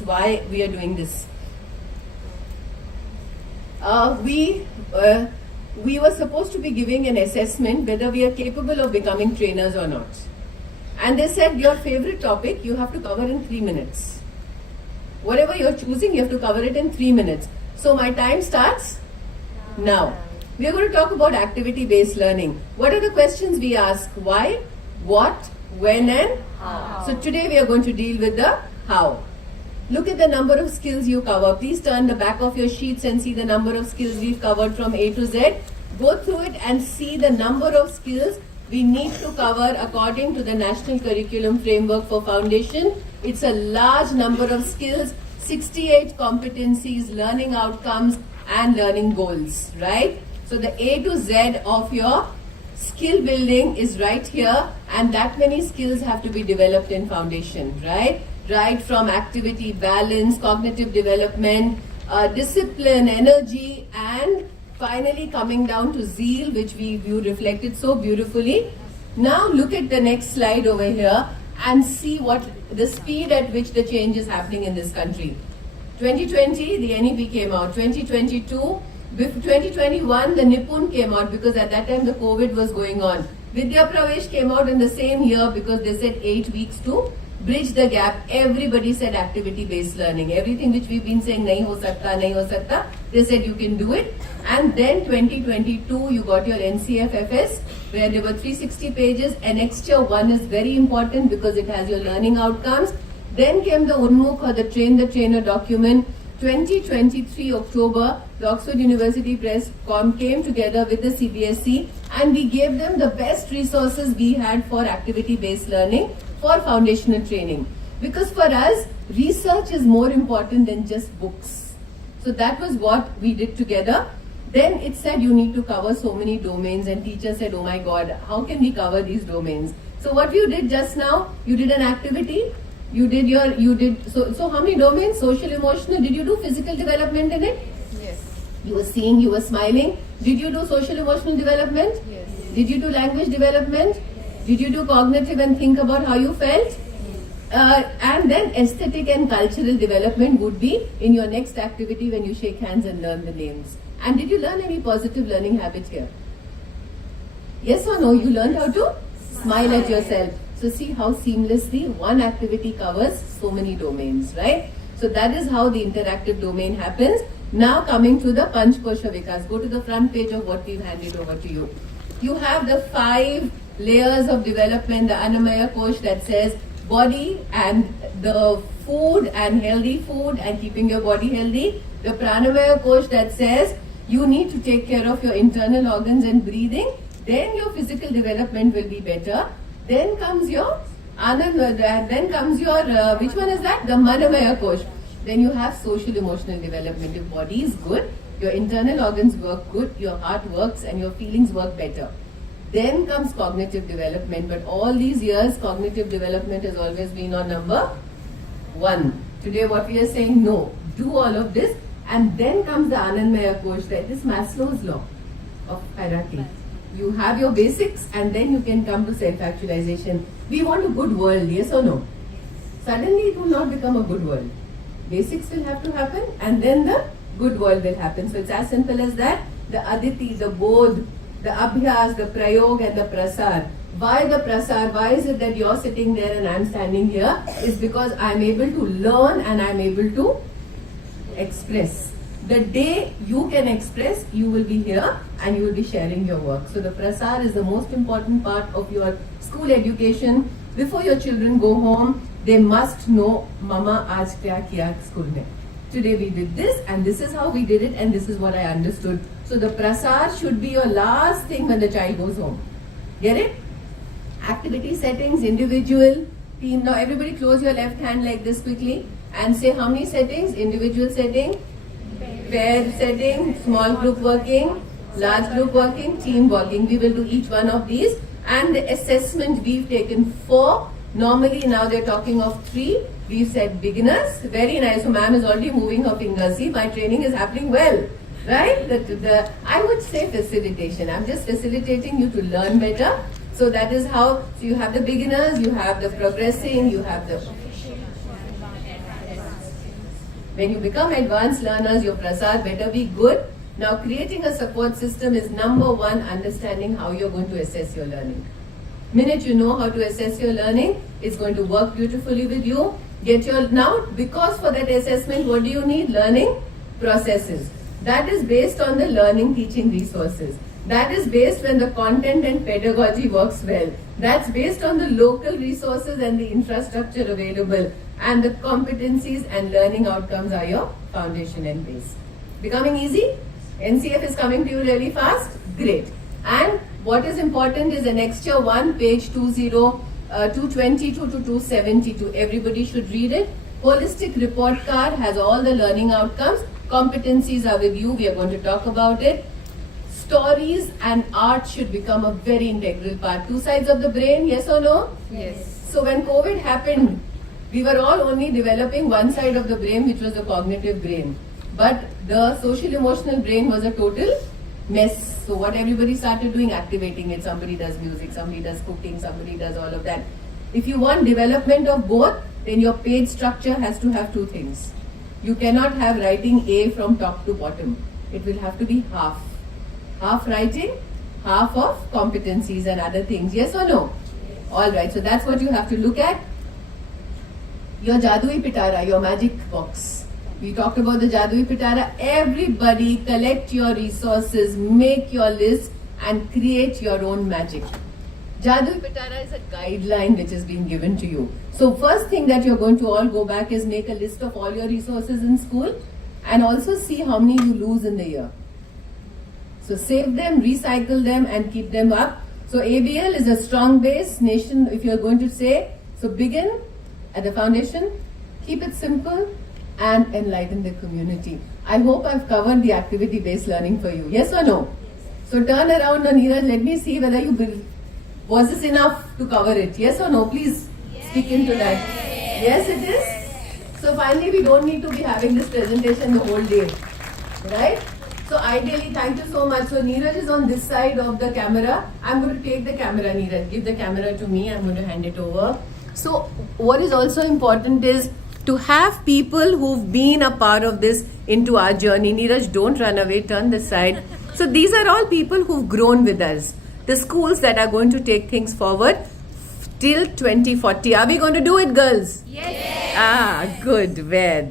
why we are doing this. We were supposed to be giving an assessment whether we are capable of becoming trainers or not. And they said your favorite topic you have to cover in 3 minutes. Whatever you're choosing, you have to cover it in 3 minutes. So my time starts now. We are going to talk about activity-based learning. What are the questions we ask? Why, what, when and how. So today we are going to deal with the how. Look at the number of skills you cover. Please turn the back of your sheets and see the number of skills we've covered from A to Z. Go through it and see the number of skills we need to cover according to the National Curriculum Framework for Foundation. It's a large number of skills, 68 competencies, learning outcomes and learning goals, right? So the A to Z of your skill building is right here, and that many skills have to be developed in foundation, right? Right from activity, balance, cognitive development, discipline, energy, and finally coming down to zeal, which we viewed reflected so beautifully. Now look at the next slide over here and see what the speed at which the change is happening in this country. 2020, the NEP came out. 2022, 2021, the Nipun came out because at that time the COVID was going on. Vidya Pravesh came out in the same year because they said 8 weeks to bridge the gap. Everybody said activity-based learning. Everything which we've been saying, nahi ho sakta, they said you can do it. And then 2022, you got your NCFFS, where there were 360 pages. Annexure 1 is very important because it has your learning outcomes. Then came the Unmukh or the Train the Trainer document. 2023 October, the Oxford University Press came together with the CBSE and we gave them the best resources we had for activity-based learning for foundational training. Because for us, research is more important than just books. So that was what we did together. Then it said you need to cover so many domains and teacher said, oh my God, how can we cover these domains? So what you did just now, you did an activity. So how many domains? Social, emotional. Did you do physical development in it? Yes. You were seeing, you were smiling. Did you do social, emotional development? Yes. Did you do language development? Yes. Did you do cognitive and think about how you felt? And then aesthetic and cultural development would be in your next activity when you shake hands and learn the names. And did you learn any positive learning habits here? Yes or no? You learned how to smile at yourself. So see how seamlessly one activity covers so many domains, right? So that is how the interactive domain happens. Now coming to the Panchkosha Vikas. Go to the front page of what we've handed over to you. You have the 5 layers of development, the Annamaya Kosh that says body and the food and healthy food and keeping your body healthy. The Pranamaya Kosh that says you need to take care of your internal organs and breathing. Then your physical development will be better. Then comes your which one is that? The Manamaya Kosh. Then you have social emotional development. Your body is good, your internal organs work good, your heart works and your feelings work better. Then comes cognitive development. But all these years, cognitive development has always been on number 1. Today what we are saying, no, do all of this. And then comes the Anandmaya Kosh, that is Maslow's law of hierarchy. You have your basics and then you can come to self-actualization. We want a good world, yes or no? Suddenly it will not become a good world. Basics will have to happen and then the good world will happen. So it's as simple as that. The Aditi, the Bodh, the Abhyas, the Prayog and the Prasar. Why the Prasar? Why is it that you're sitting there and I'm standing here? Is because I'm able to learn and I'm able to express. The day you can express, you will be here and you will be sharing your work. So the Prasar is the most important part of your school education. Before your children go home, they must know, Mama, aaj kya kiya school mein. Today we did this and this is how we did it and this is what I understood. So the Prasar should be your last thing when the child goes home. Get it? Activity settings, individual, team. Now everybody close your left hand like this quickly and say how many settings? Individual setting, pair setting, small group working, large group working, team working. We will do each one of these. And the assessment we've taken 4. Normally now they're talking of 3. We've said beginners. Very nice. So ma'am is already moving her fingers. See, my training is happening well. Right? I would say facilitation. I'm just facilitating you to learn better. So that is how, so you have the beginners, you have the progressing, you have the When you become advanced learners, your prasad better be good. Now, creating a support system is number one, understanding how you're going to assess your learning. Minute you know how to assess your learning, it's going to work beautifully with you. Now, because for that assessment, what do you need? Learning processes. That is based on the learning teaching resources. That is based when the content and pedagogy works well. That's based on the local resources and the infrastructure available. And the competencies and learning outcomes are your foundation and base. Becoming easy? NCF is coming to you really fast? Great. And what is important is an extra one, page 222 to 272. Everybody should read it. Holistic report card has all the learning outcomes. Competencies are with you. We are going to talk about it. Stories and art should become a very integral part. Two sides of the brain, yes or no? Yes. So when COVID happened, we were all only developing one side of the brain, which was the cognitive brain. But the social emotional brain was a total mess. So what everybody started doing, activating it. Somebody does music, somebody does cooking, somebody does all of that. If you want development of both, then your page structure has to have two things. You cannot have writing A from top to bottom. It will have to be half. Half writing, half of competencies and other things. Yes or no? Yes. Alright, so that's what you have to look at. Your Jadui Pitara, your magic box. We talked about the Jadui Pitara. Everybody collect your resources, make your list and create your own magic. Jadui Pitara is a guideline which is being given to you. So first thing that you're going to all go back is make a list of all your resources in school and also see how many you lose in the year. So save them, recycle them and keep them up. So ABL is a strong base nation if you're going to say. So begin at the foundation, keep it simple and enlighten the community. I hope I've covered the activity based learning for you. Yes or no? Yes. So turn around on Neeraj, let me see whether was this enough to cover it? Yes or no? Please speak into that. Yes it is? So finally we don't need to be having this presentation the whole day. Right? So ideally, thank you so much. So Neeraj is on this side of the camera. I'm going to take the camera, Neeraj. Give the camera to me. I'm going to hand it over. So what is also important is to have people who've been a part of this into our journey. Neeraj, don't run away. Turn this side. So these are all people who've grown with us. The schools that are going to take things forward till 2040. Are we going to do it, girls? Yes. Ah, good. Well.